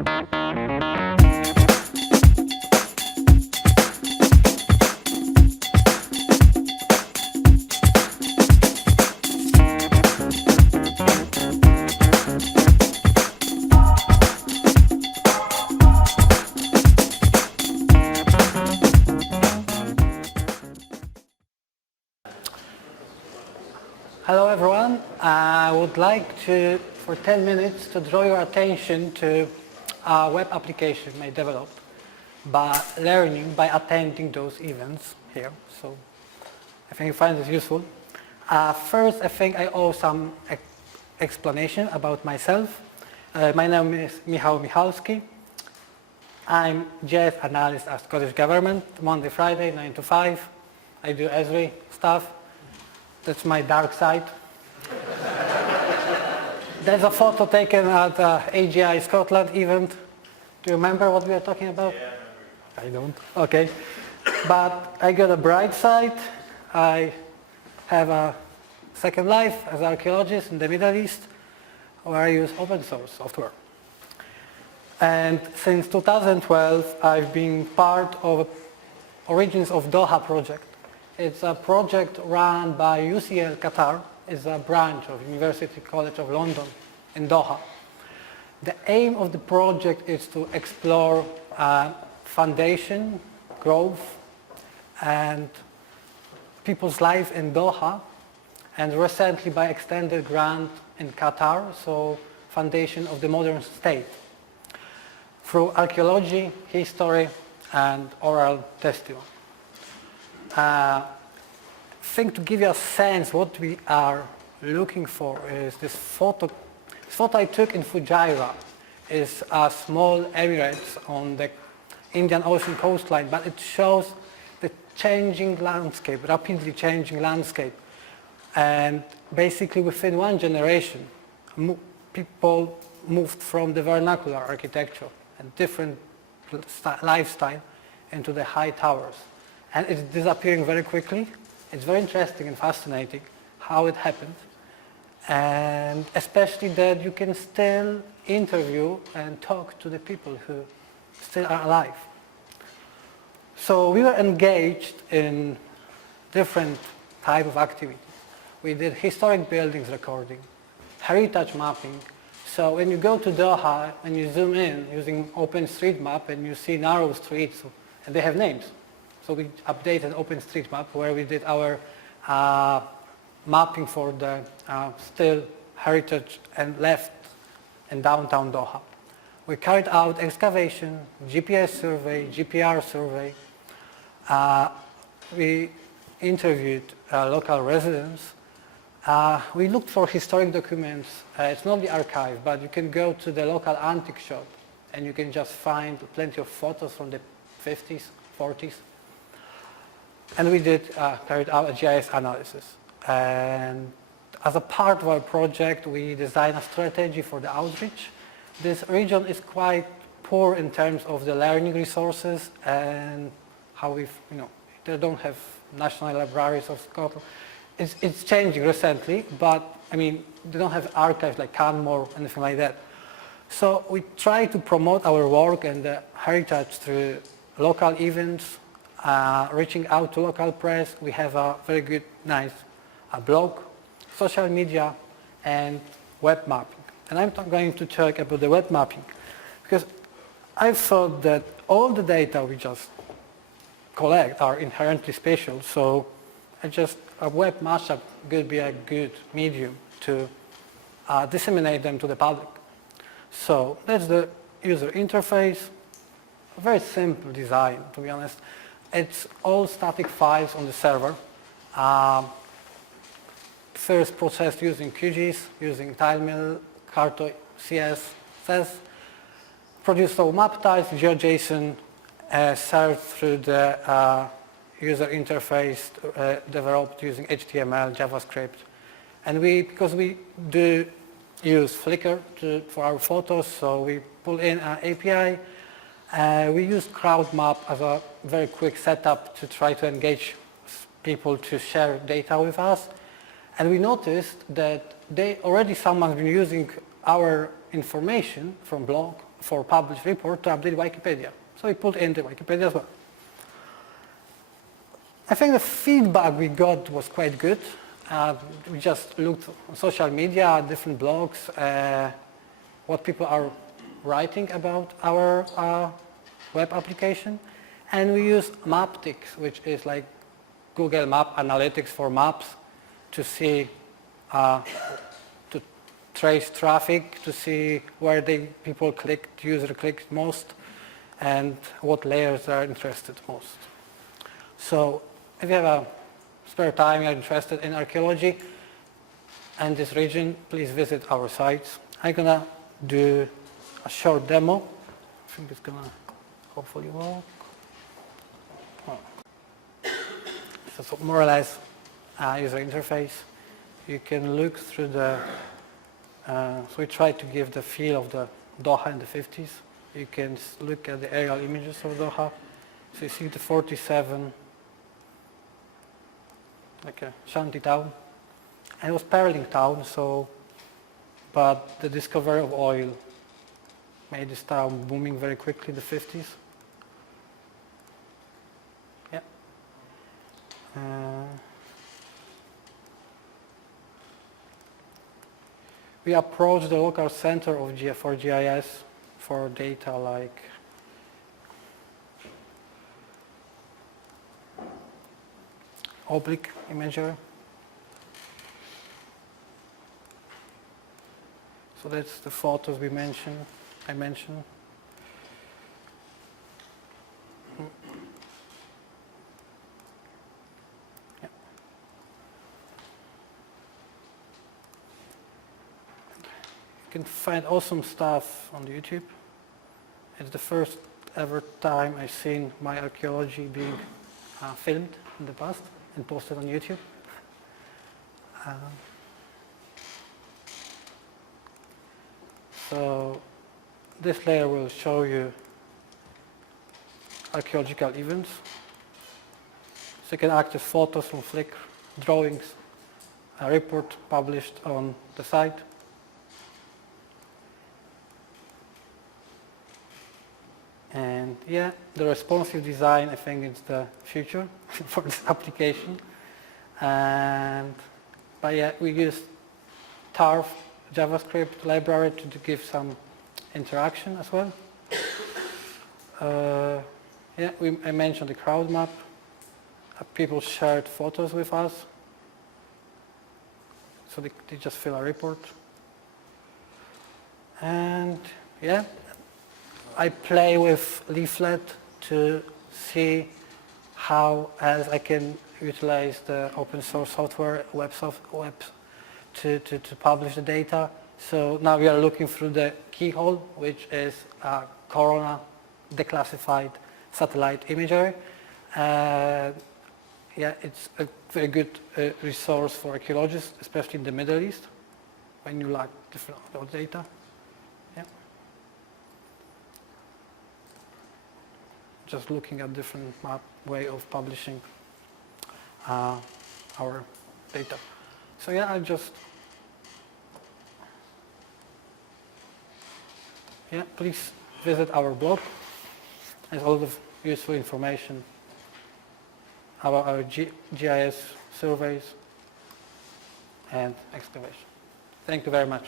Hello everyone. I would like to, for 10 minutes, to draw your attention to a web application I developed by learning, by attending those events here. So I think you find this useful. First, I think I owe some explanation about myself. My name is Michal Michalski. I'm GIS analyst at Scottish Government, Monday, Friday, 9 to 5. I do Esri stuff. That's my dark side. There's a photo taken at AGI Scotland event. Do you remember what we were talking about? Yeah, I don't. Okay. But I got a bright side. I have a second life as an archaeologist in the Middle East, where I use open source software. And since 2012, I've been part of Origins of Doha project. It's a project run by UCL Qatar. It's a branch of University College of London in Doha. The aim of the project is to explore foundation, growth, and people's life in Doha, and recently by extended grant in Qatar, so foundation of the modern state, through archaeology, history, and oral testimony. I think to give you a sense what we are looking for is this photo. This photo I took in Fujairah is a small emirates on the Indian Ocean coastline, but it shows the changing landscape, rapidly changing landscape. And basically within one generation, people moved from the vernacular architecture and different lifestyle into the high towers. And it's disappearing very quickly. It's very interesting and fascinating how it happened. And especially that you can still interview and talk to the people who still are alive. So we were engaged in different type of activities. We did historic buildings recording, heritage mapping. So when you go to Doha and you zoom in using OpenStreetMap and you see narrow streets, and they have names. So we updated OpenStreetMap where we did our mapping for the still heritage and left in downtown Doha. We carried out excavation, GPS survey, GPR survey. We interviewed local residents. We looked for historic documents. It's not the archive, but you can go to the local antique shop and you can just find plenty of photos from the 50s, 40s. And we carried out a GIS analysis. And as a part of our project, we designed a strategy for the outreach. This region is quite poor in terms of the learning resources and how they don't have national libraries of Scotland. It's changing recently, but I mean, they don't have archives like Canmore, anything like that. So we try to promote our work and the heritage through local events, reaching out to local press. We have a very good, nice blog, social media, and web mapping. And I'm going to talk about the web mapping because I thought that all the data we just collect are inherently spatial. So a web mashup could be a good medium to disseminate them to the public. So that's the user interface. A very simple design, to be honest. It's all static files on the server. First processed using QGIS, using TileMill, Carto, CSS. Produced all map types, GeoJSON, served through the user interface developed using HTML, JavaScript. And because we do use Flickr for our photos, so we pull in an API. We use CrowdMap as a very quick setup to try to engage people to share data with us. And we noticed that someone's been using our information from blog for published report to update Wikipedia. So we put in the Wikipedia as well. I think the feedback we got was quite good. We just looked on social media, different blogs, what people are writing about our web application. And we use Maptics, which is like Google Map Analytics for maps to see, to trace traffic, to see where people clicked, user clicked most, and what layers are interested most. So if you have a spare time, you're interested in archaeology and this region, please visit our sites. I'm gonna do a short demo. I think it's gonna hopefully work. Oh. So more or less user interface. You can look through the, so we try to give the feel of the Doha in the 50s. You can look at the aerial images of Doha. So you see the 47, like a shanty town. And it was pearling town, so, but the discovery of oil made this town booming very quickly in the 50s. Yeah. We approached the local center of for GIS for data like oblique imagery. So that's the photos I mentioned. Yeah. You can find awesome stuff on YouTube. It's the first ever time I've seen my archaeology being filmed in the past and posted on YouTube. So this layer will show you archaeological events. So you can access photos from Flickr, drawings, a report published on the site. And yeah, the responsive design, I think it's the future for this application. But yeah, we use TARF JavaScript library to give some interaction as well. Yeah, I mentioned the crowd map. People shared photos with us. So they just fill a report. And yeah, I play with Leaflet to see how else I can utilize the open source software, web to publish the data. So now we are looking through the keyhole, which is Corona declassified satellite imagery. Yeah, it's a very good resource for archaeologists, especially in the Middle East, when you lack different data. Yeah. Just looking at different way of publishing our data. So yeah, please visit our blog. There's a lot of useful information about our GIS surveys and excavation. Thank you very much.